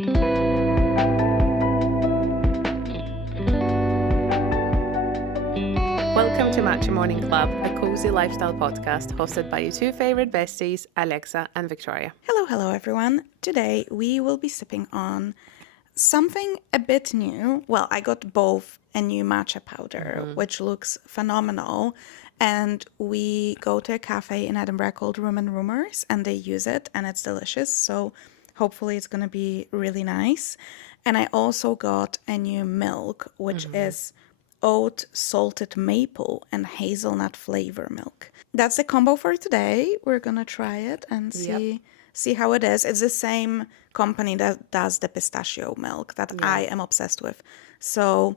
Welcome to Matcha Morning Club, a cozy lifestyle podcast hosted by your two favorite besties, Alexa and Victoria. Hello, everyone. Today we will be sipping on something a bit new. Well, I got both a new matcha powder, which looks phenomenal, and we go to a cafe in Edinburgh called Room and Rumors, and they use it, and it's delicious. So hopefully it's going to be really nice. And I also got a new milk, which is oat salted maple and hazelnut flavor milk. That's the combo for today. We're gonna try it and see how it is. It's the same company that does the pistachio milk that I am obsessed with. So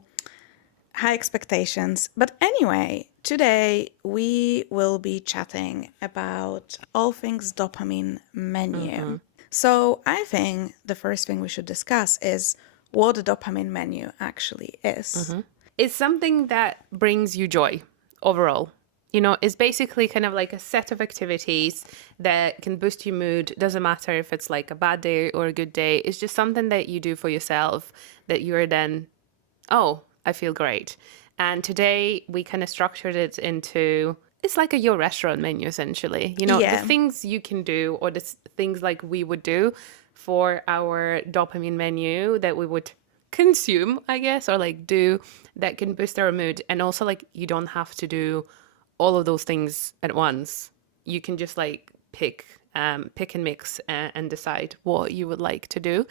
high expectations. But anyway, today we will be chatting about all things dopamine menu. So I think the first thing we should discuss is what the dopamine menu actually is. It's something that brings you joy overall. You know, it's basically kind of like a set of activities that can boost your mood. Doesn't matter if it's like a bad day or a good day. It's just something that you do for yourself that you're then, oh, I feel great. And today we kind of structured it into, it's like your restaurant menu essentially. You know, the things you can do or the things like we would do for our dopamine menu that we would consume, I guess, or like do that can boost our mood. And also like you don't have to do all of those things at once. You can just like pick and mix and decide what you would like to do.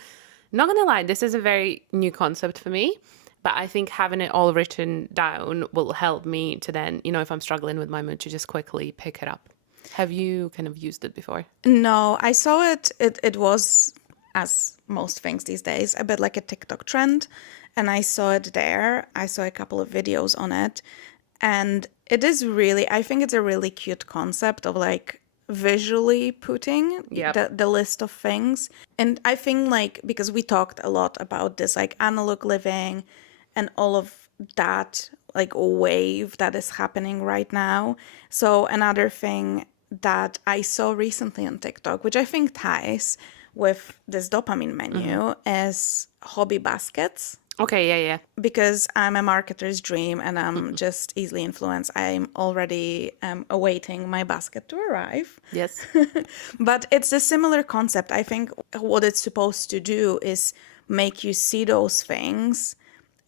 Not gonna lie, this is a very new concept for me, but I think having it all written down will help me to then, you know, if I'm struggling with my mood, to just quickly pick it up. Have you kind of used it before? No, I saw it. It was, as most things these days, a bit like a TikTok trend. And I saw it there. I saw a couple of videos on it. And it is really, I think it's a really cute concept of like visually putting the list of things. And I think like, because we talked a lot about this like analog living and all of that like wave that is happening right now. So another thing that I saw recently on TikTok, which I think ties with this dopamine menu, is hobby baskets. Okay, yeah. Because I'm a marketer's dream and I'm just easily influenced. I'm already awaiting my basket to arrive. Yes. But it's a similar concept. I think what it's supposed to do is make you see those things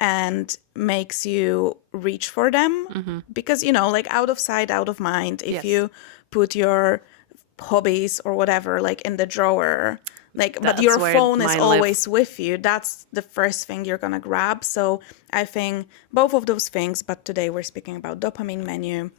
and makes you reach for them. Because, you know, like out of sight, out of mind, if you put your hobbies or whatever like in the drawer, like but your phone is always with you, that's the first thing you're gonna grab. So I think both of those things, but today we're speaking about dopamine menu,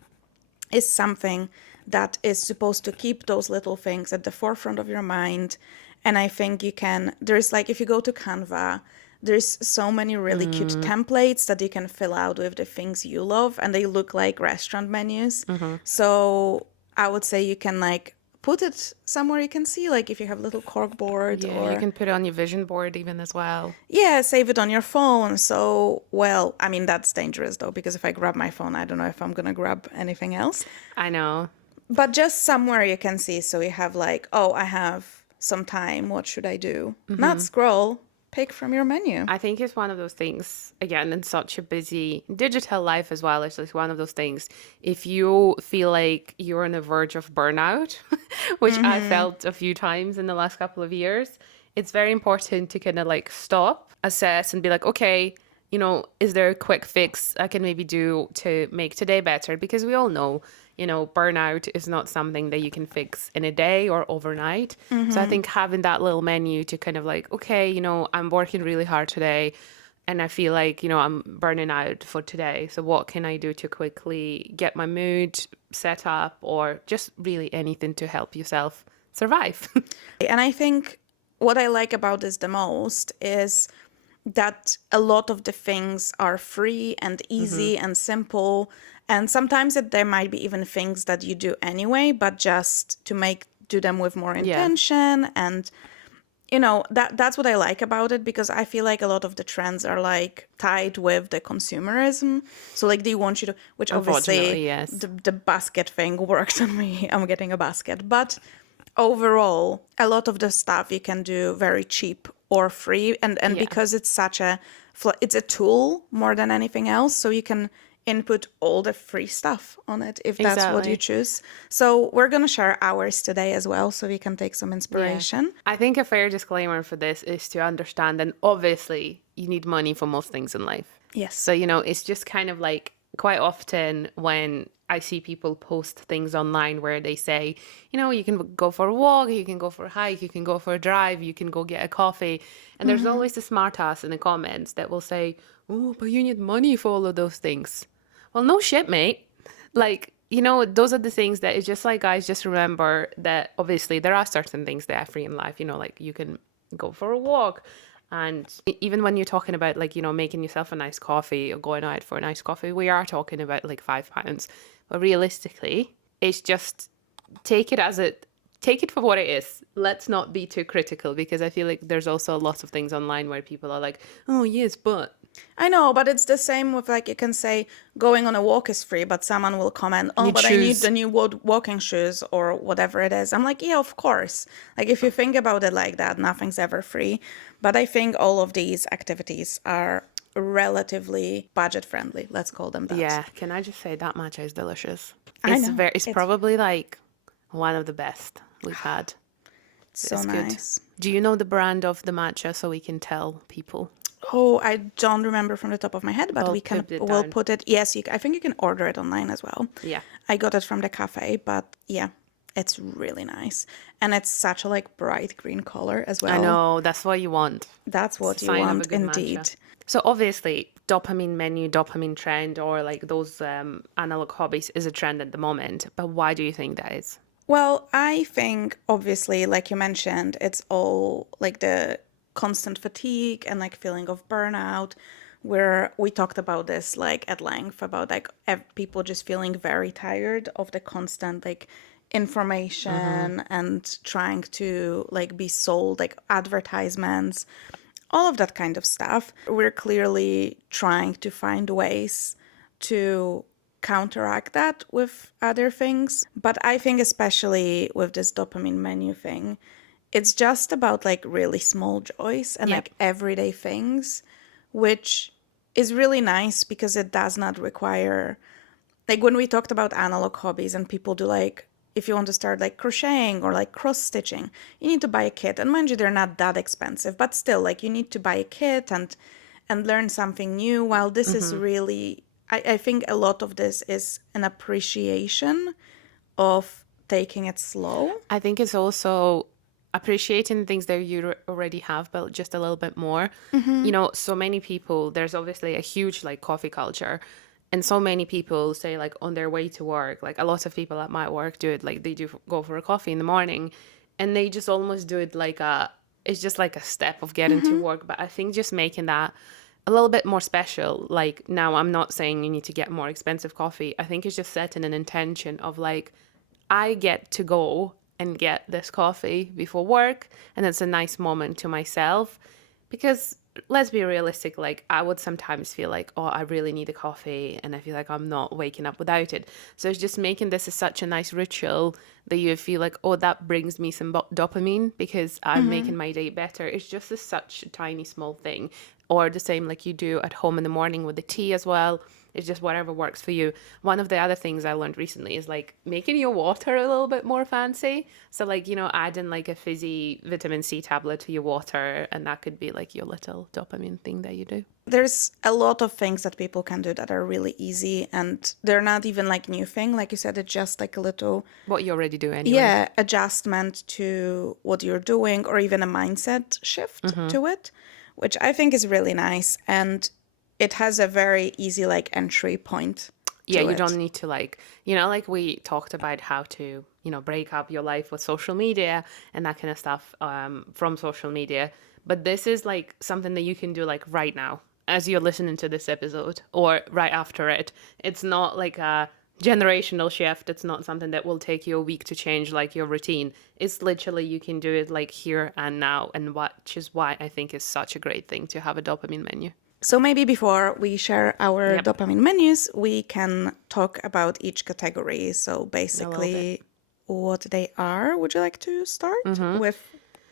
is something that is supposed to keep those little things at the forefront of your mind. And I think you can, there's like, if you go to Canva, there's so many really cute templates that you can fill out with the things you love, and they look like restaurant menus. So I would say you can like put it somewhere you can see, like if you have a little cork board, or you can put it on your vision board even as well. Yeah, save it on your phone. So, well, I mean, that's dangerous though, because if I grab my phone, I don't know if I'm going to grab anything else. I know. But just somewhere you can see. So you have like, oh, I have some time. What should I do? Not scroll. Pick from your menu. I think it's one of those things, again, in such a busy digital life as well. It's just one of those things. If you feel like you're on the verge of burnout, which I felt a few times in the last couple of years, it's very important to kind of like stop, assess, and be like, okay, you know, is there a quick fix I can maybe do to make today better? Because we all know, you know, burnout is not something that you can fix in a day or overnight. So I think having that little menu to kind of like, okay, you know, I'm working really hard today and I feel like, you know, I'm burning out for today. So what can I do to quickly get my mood set up, or just really anything to help yourself survive? And I think what I like about this the most is that a lot of the things are free and easy and simple. And sometimes there might be even things that you do anyway, but just to do them with more intention. And, you know, that's what I like about it, because I feel like a lot of the trends are like tied with the consumerism. So like they want you to, which obviously the basket thing worked on me. I'm getting a basket. But overall, a lot of the stuff you can do very cheap or free. And Yeah. because it's such it's a tool more than anything else. So you can input all the free stuff on it if that's what you Exactly. choose. So we're going to share ours today as well so we can take some Yeah. inspiration. I think a fair disclaimer for this is to understand, and obviously you need money for most things in life. Yes. So, it's just kind of like quite often when I see people post things online where they say, you can go for a walk, you can go for a hike, you can go for a drive, you can go get a coffee. And there's always the smart ass in the comments that will say, oh, but you need money for all of those things. Well, no shit, mate. Like, those are the things that it's just like, guys, just remember that obviously there are certain things that are free in life, like you can go for a walk. And even when you're talking about like, making yourself a nice coffee or going out for a nice coffee, we are talking about like £5. But realistically, it's just take it for what it is. Let's not be too critical, because I feel like there's also a lot of things online where people are like, oh yes, but I know, but it's the same with like you can say going on a walk is free, but someone will comment, oh, need but I need shoes. the new walking shoes or whatever it is. I'm like, yeah, of course. Like if you think about it like that, nothing's ever free. But I think all of these activities are relatively budget friendly. Let's call them that. Yeah, can I just say that matcha is delicious? I know. It's probably like one of the best we've had. So It's nice. good. Do you know the brand of the matcha so we can tell people? Oh, I don't remember from the top of my head, but I'll put it we'll down. put it. Yes, I think you can order it online as well. Yeah. I got it from the cafe, but yeah, it's really nice, and it's such a like bright green color as well. I know, that's what you want. That's what It's a you sign of a want, good indeed. matcha. So obviously, dopamine menu, dopamine trend, or like those analog hobbies is a trend at the moment. But why do you think that is? Well, I think obviously, like you mentioned, it's all like the constant fatigue and like feeling of burnout, where we talked about this like at length about like people just feeling very tired of the constant like information and trying to like be sold like advertisements, all of that kind of stuff. We're clearly trying to find ways to counteract that with other things. But I think, especially with this dopamine menu thing, it's just about like really small joys and Yeah. like everyday things, which is really nice because it does not require, like when we talked about analog hobbies and people do like, if you want to start like crocheting or like cross stitching, you need to buy a kit. And mind you, they're not that expensive, but still like you need to buy a kit and learn something new. While this is really, I think a lot of this is an appreciation of taking it slow. I think it's also appreciating things that you already have, but just a little bit more. So many people, there's obviously a huge like coffee culture. And so many people say like on their way to work, like a lot of people at my work do it, like they do go for a coffee in the morning and they just almost do it like it's just like a step of getting to work. But I think just making that a little bit more special, like now I'm not saying you need to get more expensive coffee. I think it's just setting an intention of like, I get to go and get this coffee before work, and it's a nice moment to myself. Because let's be realistic, like I would sometimes feel like, oh, I really need a coffee, and I feel like I'm not waking up without it. So it's just making this as such a nice ritual that you feel like, oh, that brings me some dopamine because I'm making my day better. It's just such a tiny small thing. Or the same like you do at home in the morning with the tea as well. It's just whatever works for you. One of the other things I learned recently is like making your water a little bit more fancy. So like, adding like a fizzy vitamin C tablet to your water, and that could be like your little dopamine thing that you do. There's a lot of things that people can do that are really easy, and they're not even like new thing. Like you said, it's just like a little, What you already do anyway. yeah, adjustment to what you're doing, or even a mindset shift to it, which I think is really nice. And it has a very easy like entry point. Yeah, you it. don't need to like, like we talked about how to, break up your life with social media and that kind of stuff from social media. But this is like something that you can do like right now as you're listening to this episode or right after it. It's not like a generational shift. It's not something that will take you a week to change like your routine. It's literally you can do it like here and now, and which is why I think it's such a great thing to have a dopamine menu. So maybe before we share our Yep. dopamine menus, we can talk about each category. So basically what they are. Would you like to start with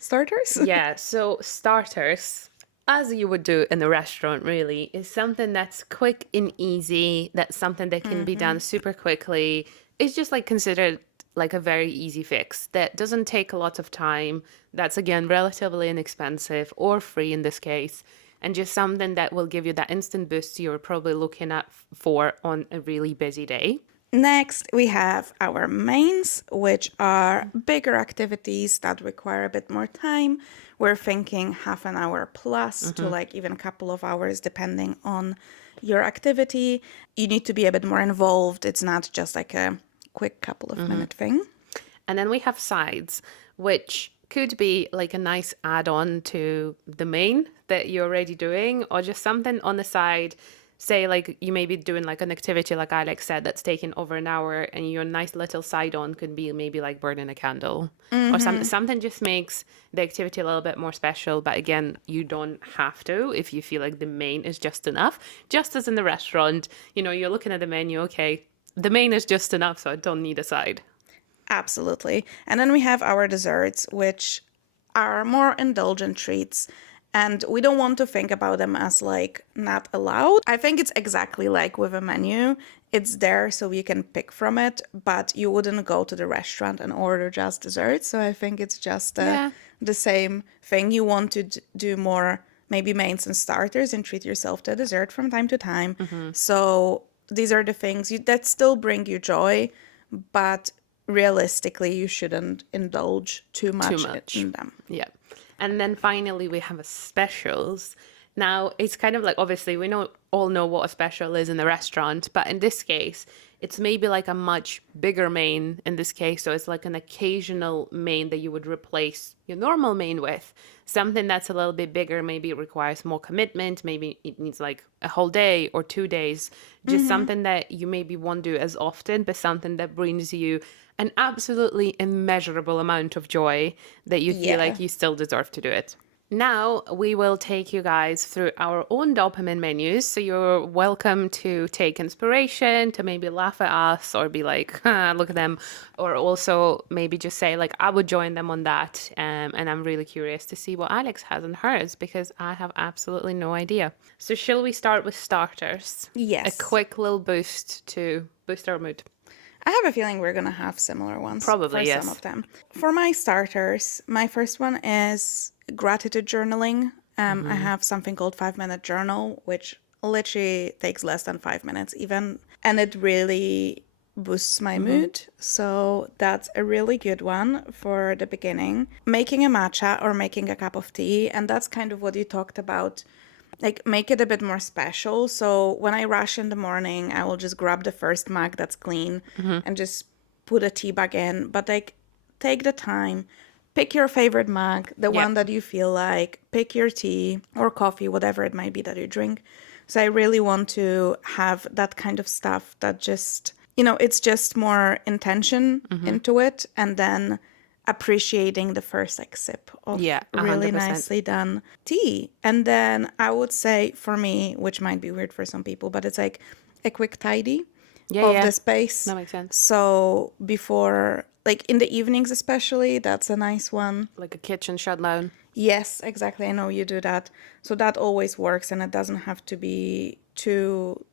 starters? Yeah, so starters, as you would do in a restaurant, really, is something that's quick and easy. That's something that can be done super quickly. It's just like considered like a very easy fix that doesn't take a lot of time. That's again relatively inexpensive or free in this case, and just something that will give you that instant boost you're probably looking at for on a really busy day. Next, we have our mains, which are bigger activities that require a bit more time. We're thinking half an hour plus to like even a couple of hours, depending on your activity. You need to be a bit more involved. It's not just like a quick couple of minute thing. And then we have sides, which could be like a nice add on to the main that you're already doing, or just something on the side. Say, like, you may be doing like an activity, like Alex said, that's taking over an hour, and your nice little side on could be maybe like burning a candle or something just makes the activity a little bit more special. But again, you don't have to if you feel like the main is just enough. Just as in the restaurant, you're looking at the menu, okay, the main is just enough, so I don't need a side. Absolutely. And then we have our desserts, which are more indulgent treats. And we don't want to think about them as like not allowed. I think it's exactly like with a menu. It's there so you can pick from it, but you wouldn't go to the restaurant and order just desserts. So I think it's just the same thing. You want to do more, maybe mains and starters, and treat yourself to a dessert from time to time. So these are the things that still bring you joy, but realistically, you shouldn't indulge too much in them. Yeah. And then finally, we have a specials. Now, it's kind of like, obviously, all know what a special is in the restaurant, but in this case, it's maybe like a much bigger main in this case. So it's like an occasional main that you would replace your normal main with. Something that's a little bit bigger, maybe it requires more commitment. Maybe it needs like a whole day or 2 days. Just something that you maybe won't do as often, but something that brings you an absolutely immeasurable amount of joy that you feel like you still deserve to do it. Now we will take you guys through our own dopamine menus. So you're welcome to take inspiration, to maybe laugh at us or be like, look at them. Or also maybe just say like, I would join them on that. And I'm really curious to see what Alex has on hers because I have absolutely no idea. So shall we start with starters? Yes. A quick little boost to boost our mood. I have a feeling we're going to have similar ones Probably, for yes. some of them. For my starters, my first one is gratitude journaling. I have something called 5-minute journal, which literally takes less than 5 minutes even. And it really boosts my mood. So that's a really good one for the beginning. Making a matcha or making a cup of tea. And that's kind of what you talked about. Like, make it a bit more special. So when I rush in the morning, I will just grab the first mug that's clean and just put a tea bag in. But like, take the time, pick your favorite mug, the one that you feel like, pick your tea or coffee, whatever it might be that you drink. So I really want to have that kind of stuff that just, it's just more intention into it. And then appreciating the first like sip of really 100%. nicely done tea. And then I would say for me, which might be weird for some people, but it's like a quick tidy of the space. That makes sense. So before, like in the evenings especially, that's a nice one. Like a kitchen shutdown. Yes, exactly. I know you do that. So that always works, and it doesn't have to be too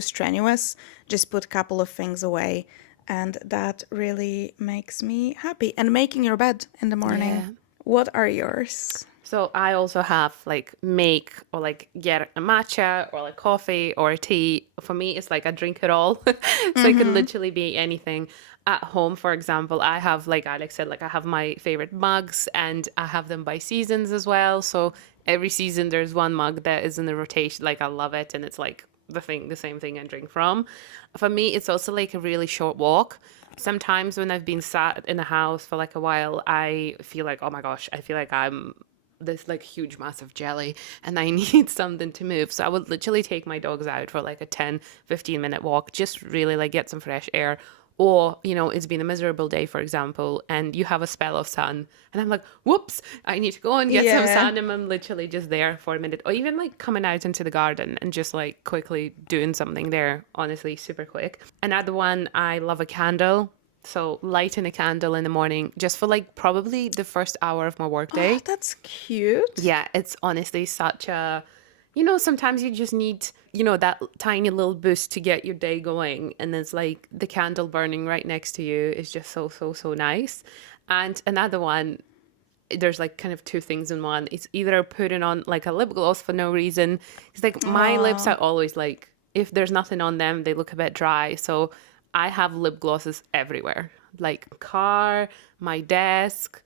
strenuous. Just put a couple of things away. And that really makes me happy. And making your bed in the morning. Yeah. What are yours? So I also have like make or like get a matcha or like coffee or a tea. For me, it's like I drink it all. So it can literally be anything. At home, for example, I have, like Alex said, like I have my favorite mugs and I have them by seasons as well. So every season there's one mug that is in the rotation. Like I love it. And it's like the same thing I drink from. For me, it's also like a really short walk. Sometimes when I've been sat in a house for like a while, I feel like, oh my gosh, I feel like I'm this like huge massive jelly and I need something to move. So I would literally take my dogs out for like a 10-15 minute walk, just really like get some fresh air. Or, it's been a miserable day, for example, and you have a spell of sun. And I'm like, whoops, I need to go and get some sun. And I'm literally just there for a minute. Or even like coming out into the garden and just like quickly doing something there. Honestly, super quick. Another one, I love a candle. So lighting a candle in the morning just for like probably the first hour of my Oh, workday. that's cute. Yeah, it's honestly such a, sometimes you just need, that tiny little boost to get your day going. And it's like the candle burning right next to you is just so, so, so nice. And another one, there's like kind of two things in one. It's either putting on like a lip gloss for no reason. It's like my lips are always like, if there's nothing on them, they look a bit dry. So I have lip glosses everywhere, like car, my desk,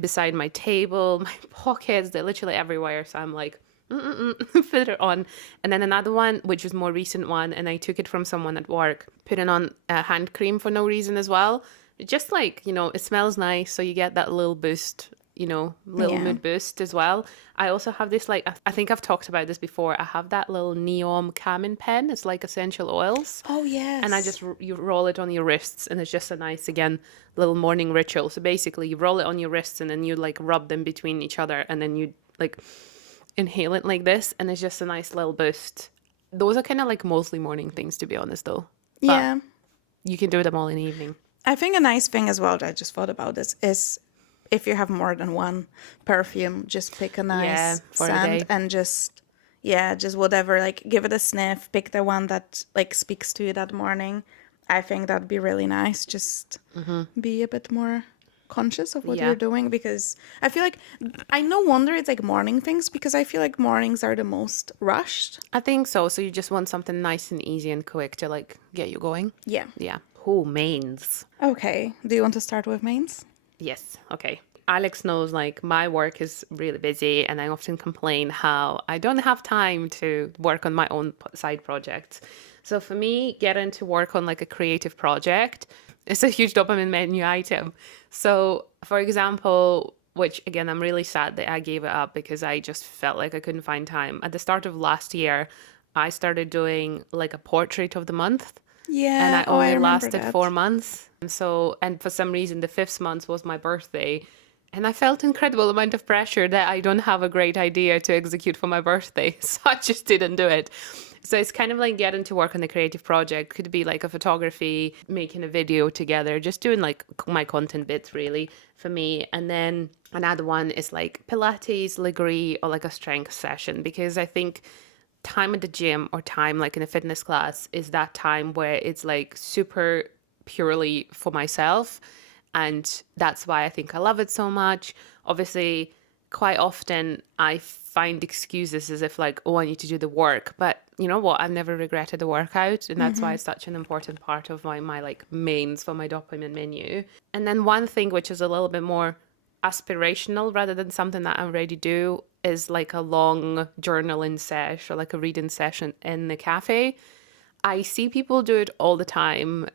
beside my table, my pockets, they're literally everywhere. So I'm like, put it on. And then another one, which is more recent one, and I took it from someone at work, putting on a hand cream for no reason as well. Just like, it smells nice. So you get that little boost, little Yeah. mood boost as well. I also have this, like, I think I've talked about this before. I have that little neon calming pen. It's like essential oils. Oh, yes. And I just, you roll it on your wrists, and it's just a nice, again, little morning ritual. So basically, you roll it on your wrists, and then you like rub them between each other, and then you like inhale it like this, and it's just a nice little boost. Those are kind of like mostly morning things, to be honest, though. But Yeah. you can do them all in the evening. I think a nice thing as well that I just thought about this is if you have more than one perfume, just pick a nice for the scent day. and just whatever, like give it a sniff, pick the one that like speaks to you that morning. I think that'd be really nice. Just be a bit more conscious of what Yeah. you're doing, because I feel like I no wonder it's like morning things, because I feel like mornings are the most rushed. I think so. So you just want something nice and easy and quick to like get you going. Yeah. Yeah. Oh, mains. Okay. Do you want to start with mains? Yes. Okay. Alex knows like my work is really busy, and I often complain how I don't have time to work on my own side projects. So for me, getting to work on like a creative project is a huge dopamine menu item. So for example, which again, I'm really sad that I gave it up because I just felt like I couldn't find time. At the start of last year, I started doing like a portrait of the month. Yeah. And I Oh, I only remember lasted that. 4 months. And for some reason, the fifth month was my birthday. And I felt incredible amount of pressure that I don't have a great idea to execute for my birthday. So I just didn't do it. So it's kind of like getting to work on a creative project. Could be like a photography, making a video together, just doing like my content bits really for me. And then another one is like Pilates, Legree, or like a strength session, because I think time at the gym or time like in a fitness class is that time where it's like super purely for myself, and that's why I think I love it so much. Obviously, quite often I find excuses as if like, oh, I need to do the work, but you know what, I've never regretted the workout, and that's why it's such an important part of my like mains for my dopamine menu. And then one thing which is a little bit more aspirational rather than something that I already do is like a long journaling sesh or like a reading session in the cafe. I see people do it all the time,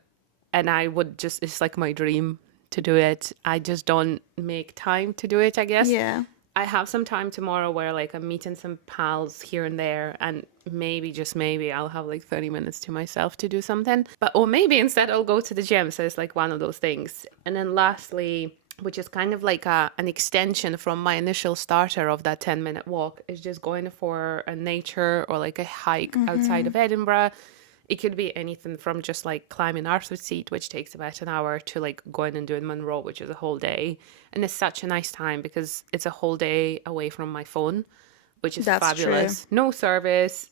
and it's like my dream to do it. I just don't make time to do it, I guess. Yeah. I have some time tomorrow where like I'm meeting some pals here and there, and maybe, just maybe, I'll have like 30 minutes to myself to do something. Or maybe instead I'll go to the gym. So it's like one of those things. And then lastly, which is kind of like an extension from my initial starter of that 10-minute walk, is just going for a nature or like a hike outside of Edinburgh. It could be anything from just like climbing Arthur's Seat, which takes about an hour, to like going and doing Monroe, which is a whole day. And it's such a nice time because it's a whole day away from my phone, which is That's fabulous. No service.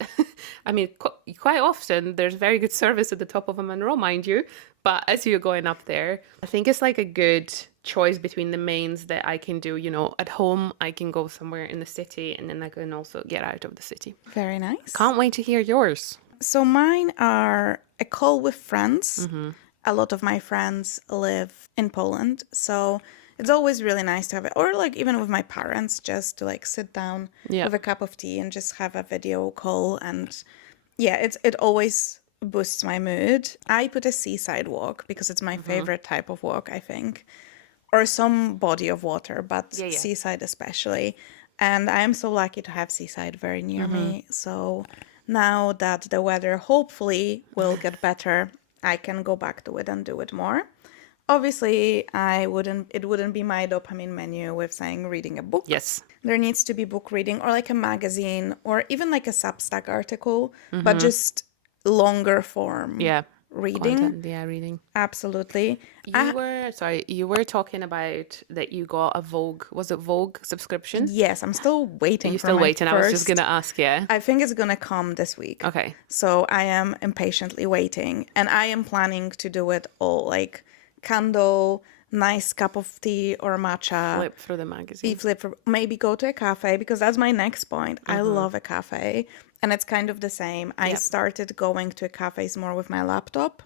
I mean, quite often there's very good service at the top of a Monroe, mind you. But as you're going up there, I think it's like a good choice between the mains that I can do, at home. I can go somewhere in the city, and then I can also get out of the city. Very nice. Can't wait to hear yours. So mine are a call with friends. A lot of my friends live in Poland, so it's always really nice to have it. Or like even with my parents, just to like sit down Yeah. with a cup of tea and just have a video call. And yeah, it always boosts my mood. I put a seaside walk because it's my favorite type of walk, I think. Or some body of water, but Yeah. seaside especially. And I am so lucky to have seaside very near me. So now that the weather hopefully will get better, I can go back to it and do it more. Obviously, it wouldn't be my dopamine menu with saying reading a book. Yes. There needs to be book reading or like a magazine or even like a Substack article, but just longer form Yeah. reading. Content, yeah, reading. Absolutely. You were talking about that you got a Vogue, was it Vogue subscription? Yes, I'm still Are waiting you for still my waiting? I was just first. gonna ask, yeah. I think it's gonna come this week. Okay. So I am impatiently waiting, and I am planning to do it all, like candle, nice cup of tea or matcha. Flip through the magazine. Maybe go to a cafe, because that's my next point. I love a cafe, and it's kind of the same. I Yep. started going to cafes more with my laptop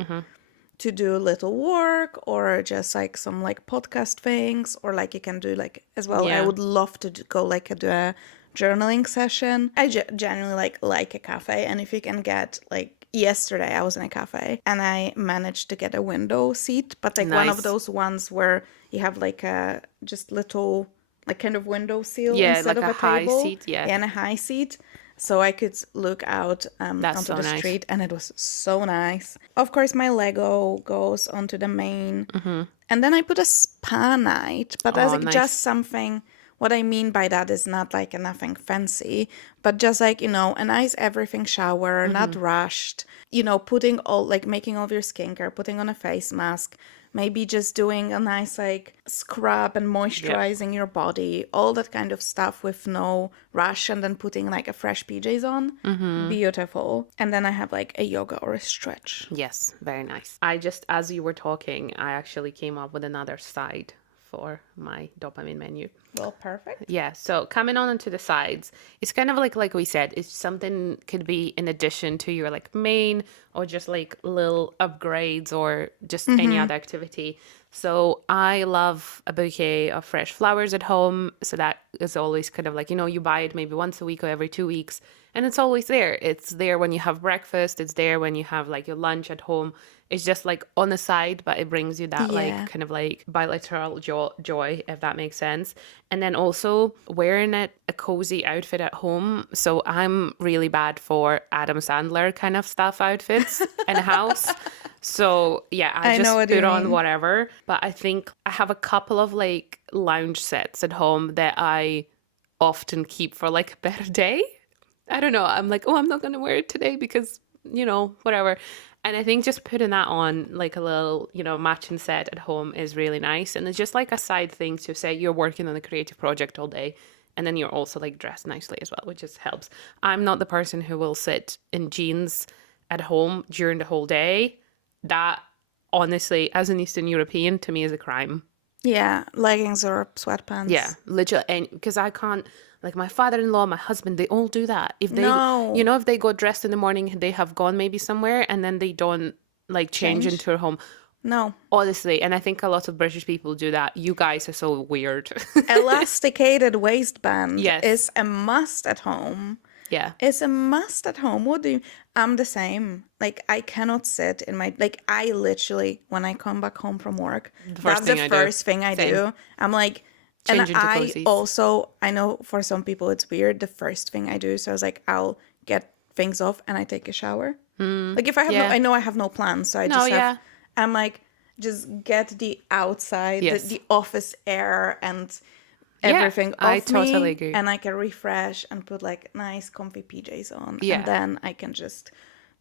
to do little work, or just like some like podcast things, or like you can do like as well. I Yeah. would love to go like do a journaling session. I genuinely like a cafe, and if you can get like yesterday I was in a cafe and I managed to get a window seat, but like one of Nice. those ones where you have like a just little like kind of window sill Yeah, instead like of a a high table. seat, yeah. And a high seat, so I could look out That's onto so the nice. street, and it was so nice. Of course, my Lego goes onto the main, and then I put a spa night, but that's Oh, like nice. just something. What I mean by that is not like nothing fancy, but just like, a nice everything shower, not rushed, putting all, like making all of your skincare, putting on a face mask, maybe just doing a nice like scrub and moisturizing your body, all that kind of stuff with no rush, and then putting like a fresh PJs on. Beautiful. And then I have like a yoga or a stretch. Yes, very nice. I just, as you were talking, I actually came up with another side for my dopamine menu. Well, perfect. Yeah, so coming on into the sides, it's kind of like we said, it's something could be in addition to your like main, or just like little upgrades, or just any other activity. So I love a bouquet of fresh flowers at home. So that is always kind of like, you buy it maybe once a week or every 2 weeks, and it's always there. It's there when you have breakfast. It's there when you have like your lunch at home. It's just like on the side, but it brings you that Yeah. like kind of like bilateral joy, if that makes sense. And then also wearing a cozy outfit at home. So I'm really bad for Adam Sandler kind of stuff outfits in the house. So yeah, I know just what you put on mean. whatever. But I think I have a couple of like lounge sets at home that I often keep for like a better day. I don't know. I'm like, oh, I'm not going to wear it today because, whatever. And I think just putting that on like a little, matching set at home is really nice. And it's just like a side thing to say you're working on a creative project all day, and then you're also like dressed nicely as well, which just helps. I'm not the person who will sit in jeans at home during the whole day. That honestly, as an Eastern European, to me is a crime. Yeah, leggings or sweatpants. Yeah, literally, and because I can't, like my father-in-law, my husband, they all do that. If they, No. if they go dressed in the morning, they have gone maybe somewhere, and then they don't like change into their home. No. Honestly, and I think a lot of British people do that. You guys are so weird. Elasticated waistband Yes. is a must at home. Yeah. It's a must at home. What do you? I'm the same. Like I cannot sit in my I literally, when I come back home from work, first thing I do. first thing I Same. do. I'm like, Change and into I cozies. also, I know for some people it's weird. The first thing I do, so I was like, I'll get things off and I take a shower. Like if I have Yeah. I know I have no plans, so I No, just have. yeah. I'm like, just get the outside, Yes. the office air and everything off I totally me, agree. and I can refresh and put like nice comfy PJs on, Yeah. and then I can just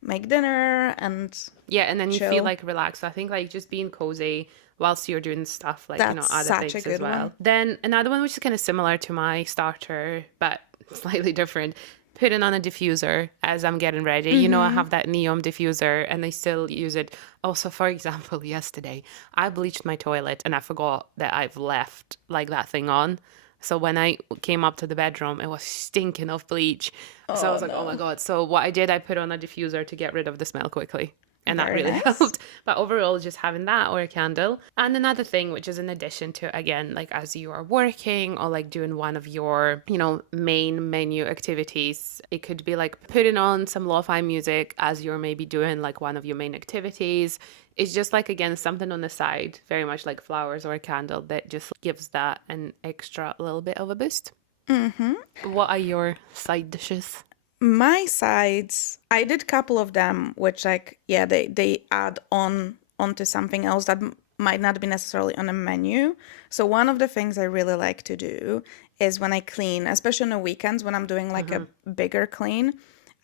make dinner and Yeah, and then you chill. feel like relaxed. I think like just being cozy whilst you're doing stuff like, That's other such a things good as well. one. Then another one which is kind of similar to my starter, but slightly different. Putting on a diffuser as I'm getting ready. I have that neon diffuser and I still use it. Also, for example, yesterday I bleached my toilet and I forgot that I've left like that thing on. So when I came up to the bedroom, it was stinking of bleach. So I was like, oh my God. So what I did, I put on a diffuser to get rid of the smell quickly. And that Very really nice. helped. But overall, just having that or a candle. And another thing, which is in addition to, again, like as you are working or like doing one of your, main menu activities, it could be like putting on some lo-fi music as you're maybe doing like one of your main activities. It's just like, again, something on the side, very much like flowers or a candle that just gives that an extra little bit of a boost. What are your side dishes? My sides, I did a couple of them, which like they add on onto something else that might not be necessarily on a menu. So one of the things I really like to do is when I clean, especially on the weekends when I'm doing like a bigger clean,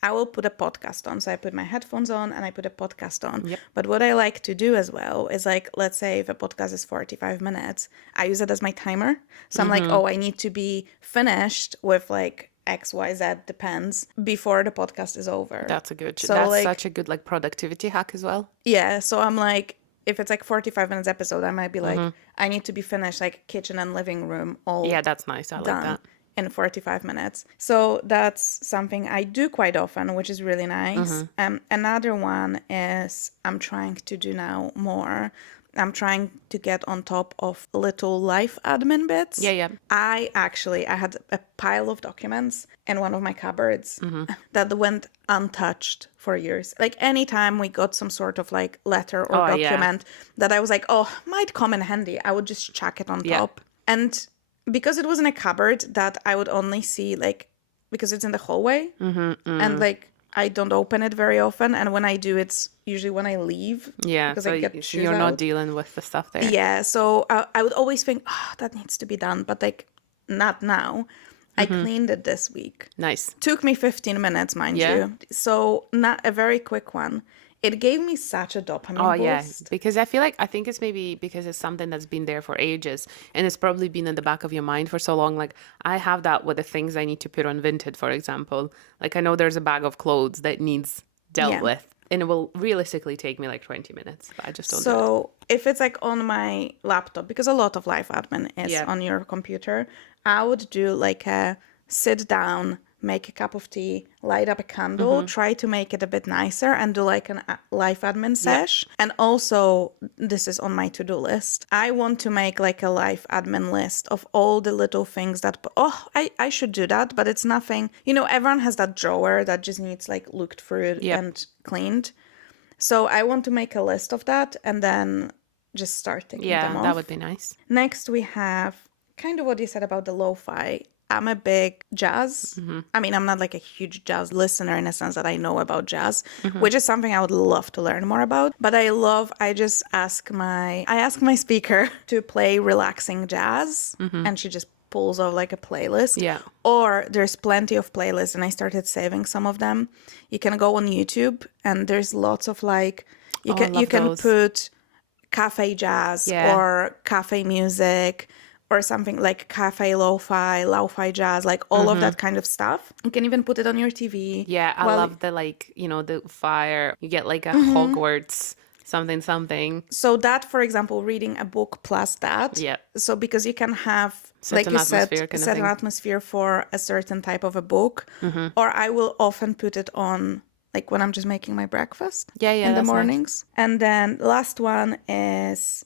I will put a podcast on. So I put my headphones on and I put a podcast on. Yep. But what I like to do as well is like, let's say if a podcast is 45 minutes, I use it as my timer. So I'm like, oh, I need to be finished with like XYZ, depends, before the podcast is over. That's a good, So that's like, such a good like productivity hack as well. yeah. So I'm like, if it's like 45 minutes episode, I might be like, I need to be finished like kitchen and living room all Yeah, that's nice. I like done that. in 45 minutes. So that's something I do quite often, which is really nice. Another one is I'm trying to do now more. I'm trying to get on top of little life admin bits. Yeah. I had a pile of documents in one of my cupboards that went untouched for years. Like anytime we got some sort of like letter or document that I was like, oh, might come in handy, I would just chuck it on top. And because it was in a cupboard that I would only see like, because it's in the hallway and like I don't open it very often. And when I do, it's usually when I leave. Yeah, because so I get shoes you're out. not dealing with the stuff there. Yeah, so I would always think, oh, that needs to be done. But like, not now. I cleaned it this week. Nice. Took me 15 minutes, mind you. So not a very quick one. It gave me such a dopamine boost. Because I think it's maybe because it's something that's been there for ages and it's probably been in the back of your mind for so long. Like I have that with the things I need to put on Vinted, for example. Like I know there's a bag of clothes that needs dealt with and it will realistically take me like 20 minutes, but I just don't do it. So if it's like on my laptop, because a lot of life admin is on your computer, I would do like a sit down, make a cup of tea, light up a candle, try to make it a bit nicer and do like an life admin sesh. And also, this is on my to-do list. I want to make like a life admin list of all the little things that, I should do that, but it's nothing, everyone has that drawer that just needs like looked through and cleaned. So I want to make a list of that and then just start taking them off. That would be nice. Next, we have kind of what you said about the lo-fi. I'm a big jazz. I mean, I'm not like a huge jazz listener in a sense that I know about jazz, which is something I would love to learn more about. But I just ask my speaker to play relaxing jazz and she just pulls out like a playlist. Yeah. Or there's plenty of playlists and I started saving some of them. You can go on YouTube and there's lots of like, you can put cafe jazz or cafe music or something like cafe lo-fi jazz, like all of that kind of stuff. You can even put it on your TV. Yeah, I love the like, the fire. You get like a Hogwarts something. So that, for example, reading a book plus that. Yeah. So because you can have, Set like an you said, atmosphere kind of set an thing. atmosphere for a certain type of a book. Or I will often put it on like when I'm just making my breakfast in the that's mornings. Nice. And then last one is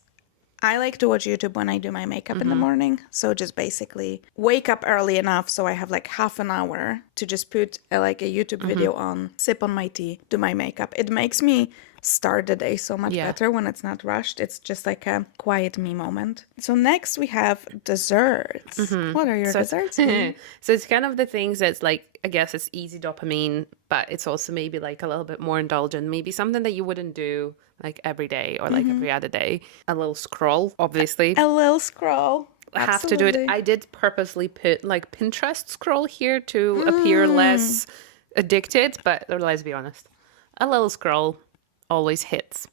I like to watch YouTube when I do my makeup in the morning. So just basically wake up early enough so I have like half an hour to just put like a YouTube video on, sip on my tea, do my makeup. It makes me start the day so much better when it's not rushed. It's just like a quiet me moment. So next we have desserts. What are your desserts? So it's kind of the things that's like, I guess it's easy dopamine, but it's also maybe like a little bit more indulgent. Maybe something that you wouldn't do like every day or like every other day. A little scroll, obviously. A little scroll. I have to do it. I did purposely put like Pinterest scroll here to appear less addicted, but let's be honest. A little scroll always hits.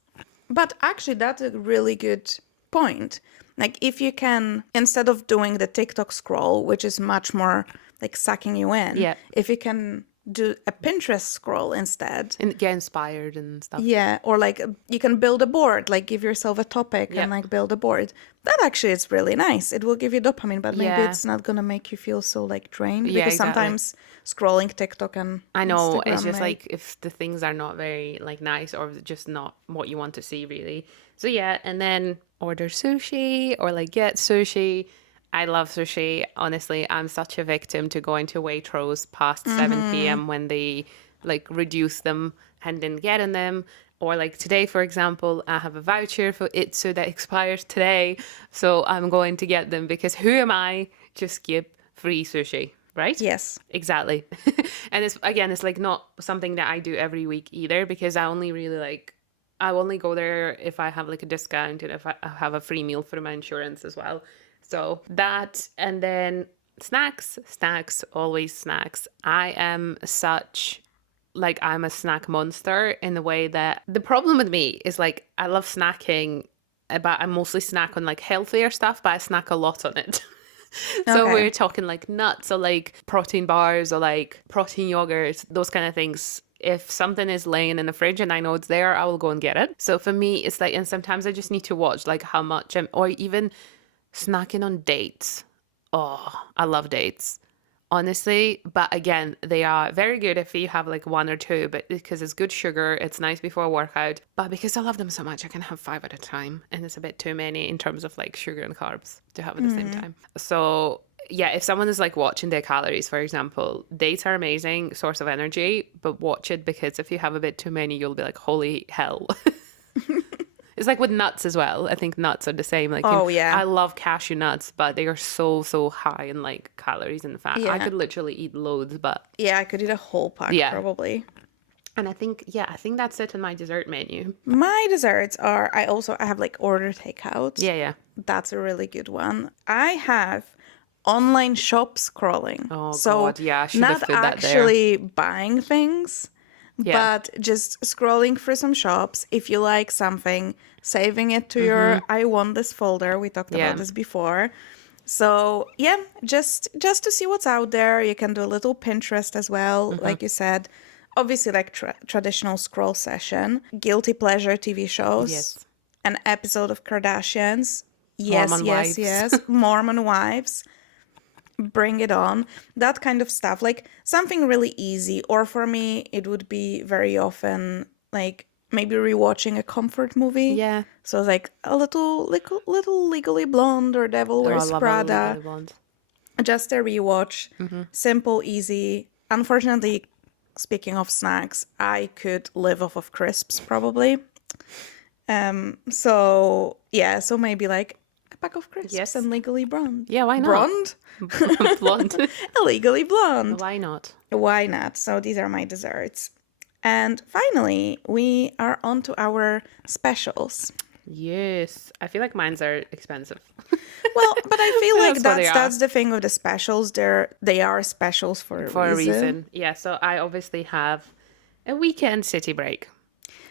But actually, that's a really good point. Like if you can, instead of doing the TikTok scroll, which is much more like sucking you in, if you can do a Pinterest scroll instead. And get inspired and stuff. Yeah, or like you can build a board, like give yourself a topic and like build a board. That actually is really nice. It will give you dopamine, but maybe it's not going to make you feel so like drained because sometimes scrolling TikTok and I know, Instagram, it's just like if the things are not very like nice or just not what you want to see really. So yeah, and then order sushi or like get sushi. I love sushi. Honestly, I'm such a victim to going to Waitrose past 7 p.m. when they like reduce them and then getting them. Or like today, for example, I have a voucher for Itsu that expires today. So I'm going to get them because who am I to skip free sushi, right? Yes. Exactly. And it's like not something that I do every week either because I only go there if I have like a discount and if I have a free meal for my insurance as well. So that, and then snacks, always snacks. I am such like I'm a snack monster in the way that the problem with me is like I love snacking, but I mostly snack on like healthier stuff, but I snack a lot on it. So Okay. we're talking like nuts or like protein bars or like protein yogurts, those kind of things. If something is laying in the fridge and I know it's there, I will go and get it. So for me, it's like, and sometimes I just need to watch like how much or even snacking on dates. Oh, I love dates, honestly. But again, they are very good if you have like one or two, but because it's good sugar, it's nice before a workout. But because I love them so much, I can have 5 at a time. And it's a bit too many in terms of like sugar and carbs to have at the same time. So yeah, if someone is like watching their calories, for example, dates are amazing source of energy, but watch it because if you have a bit too many, you'll be like, holy hell. It's like with nuts as well. I think nuts are the same. Like, Oh, yeah. I love cashew nuts, but they are so, so high in like calories and fat. I Yeah. could literally eat loads, but Yeah, I could eat a whole pack Yeah. probably. and I think that's it on my dessert menu. My desserts are, I have like order takeout. Yeah. That's a really good one. I have online shop scrolling. Oh, So God, yeah, I should have not put that there. actually buying things, Yeah. but just scrolling through some shops. If you like something, saving it to your I want this folder. We talked Yeah. about this before. So yeah, just to see what's out there. You can do a little Pinterest as well, like you said. Obviously, like traditional scroll session, guilty pleasure TV shows, Yes. an episode of Kardashians. Yes, Mormon yes, wives. yes. Mormon wives. Bring it on. That kind of stuff. Like something really easy. Or for me, it would be very often like maybe rewatching a comfort movie. Yeah. So like a little Legally Blonde or Devil Oh, I Wears love Prada. Legally Blonde. Just a rewatch. Simple, easy. Unfortunately, speaking of snacks, I could live off of crisps probably. So yeah, so maybe like a pack of crisps Yes. and Legally Blonde. Yeah, why not? Blonde? Blonde. Legally Blonde. Why not? Why not? So these are my desserts. And finally, we are on to our specials. Yes. I feel like mines are expensive. Well, but I feel like That's what they are. that's the thing with the specials. They are specials for For a reason. Yeah, so I obviously have a weekend city break.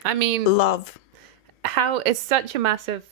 I mean, Love. how it's such a massive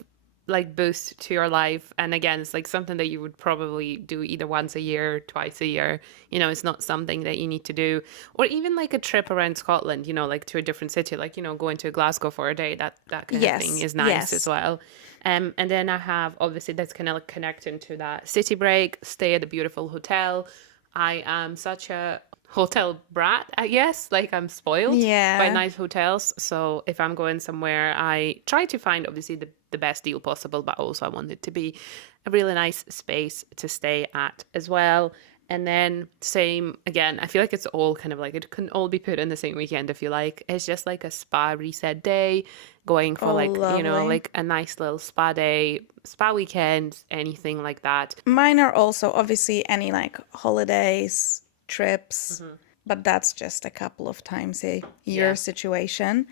like boost to your life, and again it's like something that you would probably do either once a year, twice a year. You know, it's not something that you need to do, or even like a trip around Scotland, you know, like to a different city, like, you know, going to Glasgow for a day, that kind Yes, of thing is nice yes. as well. And then I have obviously that's kind of like connecting to that city break, stay at a beautiful hotel. I am such a hotel brat, I guess. Like I'm spoiled Yeah. by nice hotels. So if I'm going somewhere, I try to find obviously the best deal possible, but also I want it to be a really nice space to stay at as well. And then same again, I feel like it's all kind of like it can all be put in the same weekend if you like. It's just like a spa reset day, going for Oh, like, you know, lovely. like a nice little spa day, spa weekend, anything like that. Mine are also obviously any like holidays, trips, but that's just a couple of times a year Yeah. situation.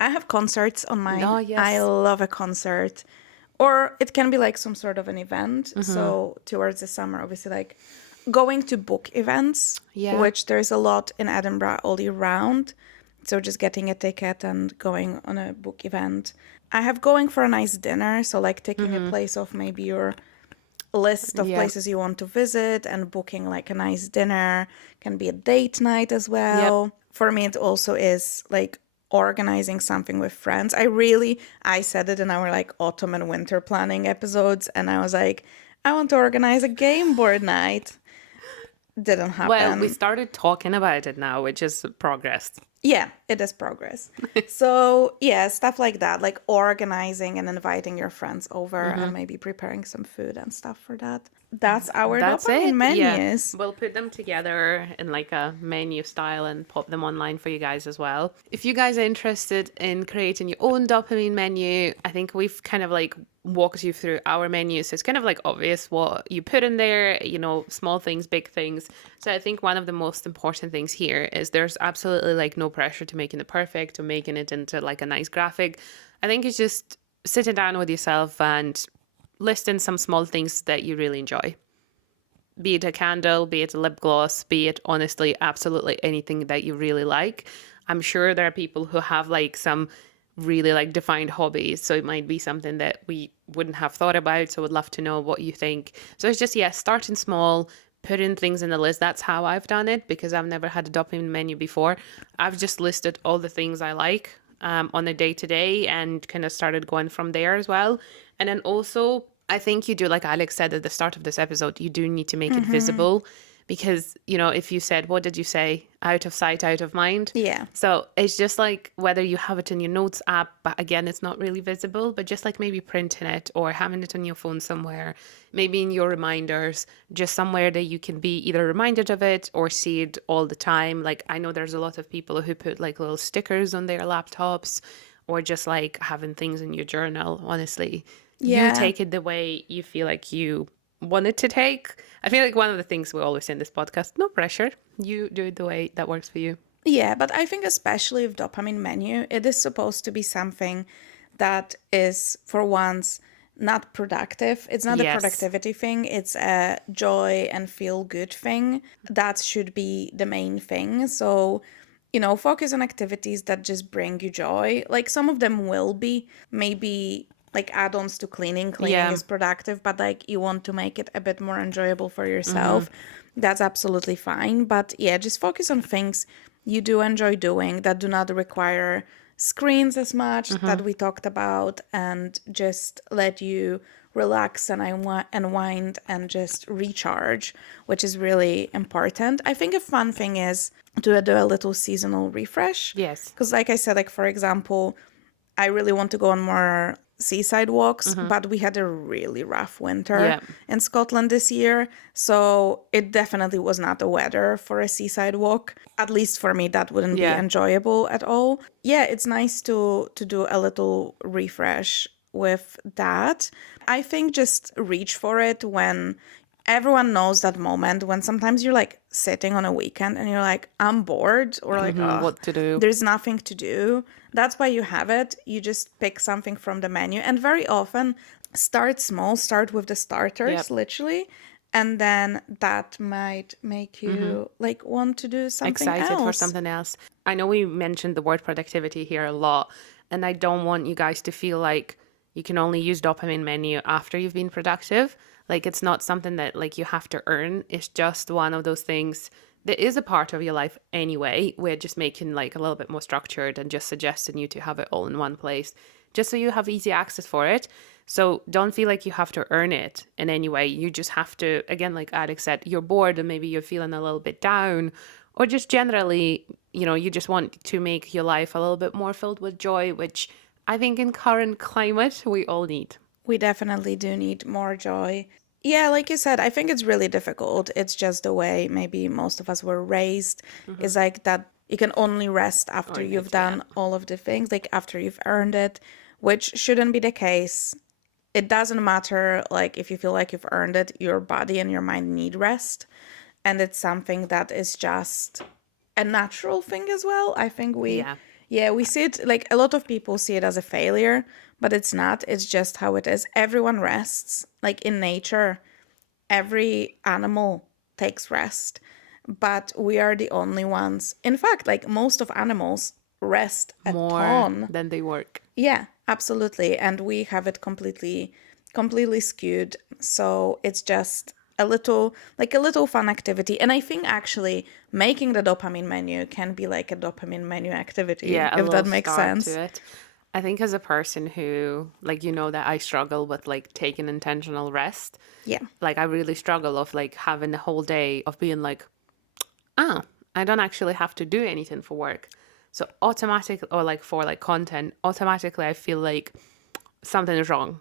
I have concerts on mine. Oh, yes. I love a concert. Or it can be like some sort of an event. So towards the summer, obviously like going to book events, Yeah. which there's a lot in Edinburgh all year round. So just getting a ticket and going on a book event. I have going for a nice dinner. So like taking a place off maybe your list of Yeah. places you want to visit and booking like a nice dinner. Can be a date night as well. For me, it also is like organizing something with friends. I said it in our like autumn and winter planning episodes, and I was like, I want to organize a game board night. Didn't happen. Well, we started talking about it now, which is progress. Yeah, it is progress. So yeah, stuff like that, like organizing and inviting your friends over and maybe preparing some food and stuff for that. That's our That's dopamine it. menus. Yeah. We'll put them together in like a menu style and pop them online for you guys as well. If you guys are interested in creating your own dopamine menu, I think we've kind of like walked you through our menu. So it's kind of like obvious what you put in there, you know, small things, big things. So I think one of the most important things here is there's absolutely like no pressure to making it perfect or making it into like a nice graphic. I think it's just sitting down with yourself and listing some small things that you really enjoy. Be it a candle, be it a lip gloss, be it honestly absolutely anything that you really like. I'm sure there are people who have like some really like defined hobbies. So it might be something that we wouldn't have thought about. So I would love to know what you think. So it's just, yeah, starting small, putting things in the list. That's how I've done it because I've never had a dopamine menu before. I've just listed all the things I like on a day to day and kind of started going from there as well. And then also, I think you do, like Alex said at the start of this episode, you do need to make it visible because, you know, if you said, what did you say? Out of sight, out of mind. Yeah. So it's just like whether you have it in your notes app, but again, it's not really visible, but just like maybe printing it or having it on your phone somewhere, maybe in your reminders, just somewhere that you can be either reminded of it or see it all the time. Like I know there's a lot of people who put like little stickers on their laptops or just like having things in your journal. Honestly, you Yeah. take it the way you feel like you want it to take. I feel like one of the things we always say in this podcast, no pressure. You do it the way that works for you. Yeah, but I think especially with dopamine menu, it is supposed to be something that is for once not productive. It's not a Yes. productivity thing, it's a joy and feel good thing. That should be the main thing. So, you know, focus on activities that just bring you joy. Like some of them will be maybe like add-ons to cleaning. Cleaning Yeah. is productive, but like you want to make it a bit more enjoyable for yourself. That's absolutely fine. But yeah, just focus on things you do enjoy doing that do not require screens as much that we talked about, and just let you relax and unwind and just recharge, which is really important. I think a fun thing is to do a little seasonal refresh. Yes. Because like I said, like for example, I really want to go on more seaside walks, but we had a really rough winter Yeah. in Scotland this year. So it definitely was not the weather for a seaside walk. At least for me, that wouldn't be Yeah. enjoyable at all. Yeah, it's nice to do a little refresh with that. I think just reach for it when everyone knows that moment when sometimes you're like sitting on a weekend and you're like, I'm bored, or like, oh, What to do? there's nothing to do. That's why you have it. You just pick something from the menu. And very often, start small, start with the starters, Yep. literally. And then that might make you like want to do something Excited else. for something else. I know we mentioned the word productivity here a lot, and I don't want you guys to feel like you can only use dopamine menu after you've been productive. Like it's not something that like you have to earn. It's just one of those things that is a part of your life anyway. We're just making like a little bit more structured and just suggesting you to have it all in one place, just so you have easy access for it. So don't feel like you have to earn it in any way. You just have to, again, like Alex said, you're bored and maybe you're feeling a little bit down, or just generally, you know, you just want to make your life a little bit more filled with joy, which I think in current climate, we all need. We definitely do need more joy. Yeah, like you said, I think it's really difficult. It's just the way maybe most of us were raised. Is like that you can only rest after you you've need to, done all of the things, like after you've earned it, which shouldn't be the case. It doesn't matter, like if you feel like you've earned it, your body and your mind need rest. And it's something that is just a natural thing as well. I think we see it, like a lot of people see it as a failure, but it's not. It's just how it is. Everyone rests. Like in nature, every animal takes rest, but we are the only ones. In fact, like most of animals rest a More ton. than they work. Yeah, absolutely. And we have it completely skewed. So it's just a little fun activity. And I think actually making the dopamine menu can be like a dopamine menu activity, Yeah, a if that little makes start sense. to it. I think as a person who, like, you know, that I struggle with like taking intentional rest. Yeah. Like I really struggle of like having a whole day of being like, oh, I don't actually have to do anything for work. So automatically, or like for like content, automatically I feel like something is wrong.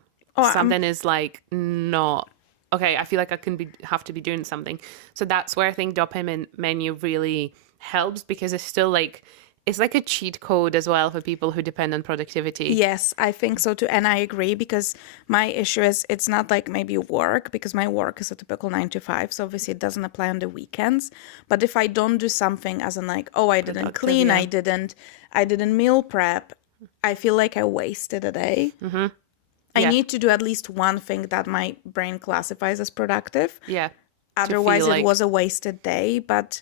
Something is like not okay. I feel like I have to be doing something. So that's where I think dopamine menu really helps because it's still like it's like a cheat code as well for people who depend on productivity. Yes, I think so too. And I agree because my issue is it's not like maybe work, because my work is a typical 9 to 5. So obviously it doesn't apply on the weekends. But if I don't do something as in like, oh, I didn't clean, yeah. I didn't meal prep, I feel like I wasted a day. I need to do at least one thing that my brain classifies as productive. Yeah. Otherwise, feel it like- was a wasted day. But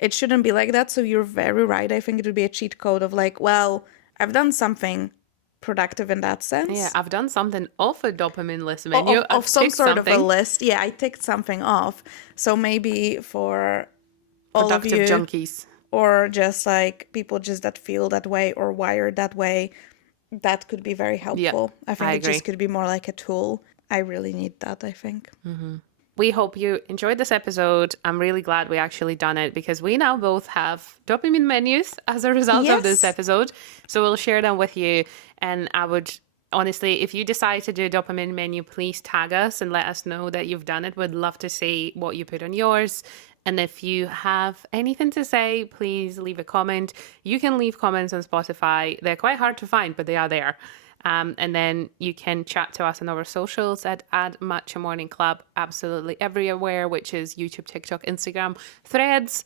it shouldn't be like that. So you're very right. I think it would be a cheat code of like, well, I've done something productive in that sense. Yeah, I've done something off a dopamine list menu. Of I've some ticked sort of a something. list. Yeah, I ticked something off. So maybe for all of Productive you, junkies. or just like people just that feel that way or wired that way, that could be very helpful. I think I it just agree. could be more like a tool. I really need that, I think. We hope you enjoyed this episode. I'm really glad we actually done it because we now both have dopamine menus as a result of this Yes. episode. So we'll share them with you. And I would honestly, if you decide to do a dopamine menu, please tag us and let us know that you've done it. We'd love to see what you put on yours. And if you have anything to say, please leave a comment. You can leave comments on Spotify. They're quite hard to find, but they are there. And then you can chat to us on our socials at Matcha Morning Club, absolutely everywhere, which is YouTube, TikTok, Instagram, Threads.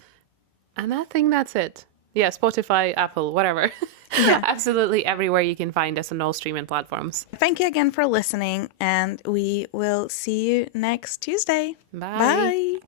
And I think that's it. Yeah, Spotify, Apple, whatever. Yeah. Absolutely everywhere you can find us on all streaming platforms. Thank you again for listening, and we will see you next Tuesday. Bye. Bye.